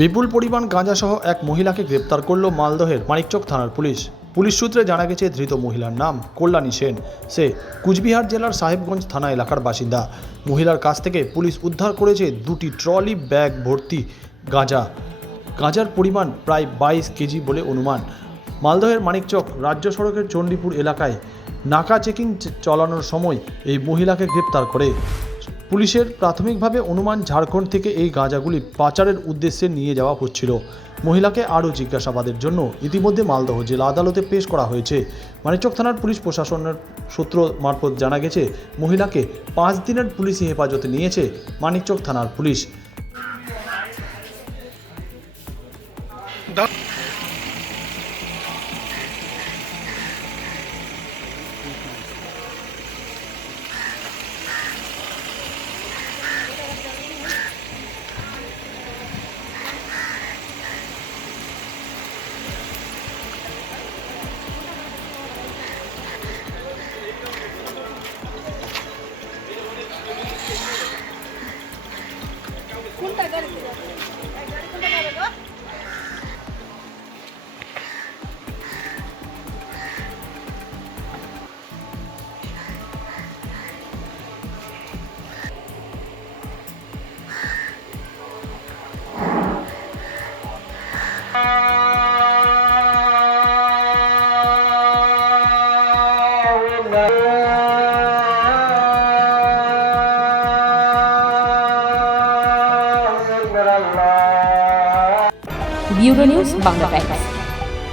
বিপুল পরিমাণ গাঁজাসহ এক মহিলাকে গ্রেপ্তার করল মালদহের মানিকচক থানার পুলিশ। পুলিশ সূত্রে জানা গেছে ধৃত মহিলার নাম কল্যাণী সেন। সে কুচবিহার জেলার সাহেবগঞ্জ থানা এলাকার বাসিন্দা। মহিলার কাছ থেকে পুলিশ উদ্ধার করেছে 2টি ট্রলি ব্যাগ ভর্তি গাঁজা। গাঁজার পরিমাণ প্রায় 22 কেজি বলে অনুমান। মালদহের মানিকচক রাজ্য সড়কের চণ্ডীপুর এলাকায় নাকা চেকিং চালানোর সময় এই মহিলাকে গ্রেপ্তার করে পুলিশের। প্রাথমিকভাবে অনুমান ঝাড়খণ্ড থেকে এই গাঁজাগুলি পাচারের উদ্দেশ্যে নিয়ে যাওয়া হচ্ছিল। মহিলাকে আরও জিজ্ঞাসাবাদের জন্য ইতিমধ্যে মালদহ জেলা আদালতে পেশ করা হয়েছে। মানিকচক থানার পুলিশ প্রশাসনের সূত্র মারফত জানা গেছে মহিলাকে 5 দিনের পুলিশি হেফাজতে নিয়েছে মানিকচক থানার police. Bureau news Bangla Times.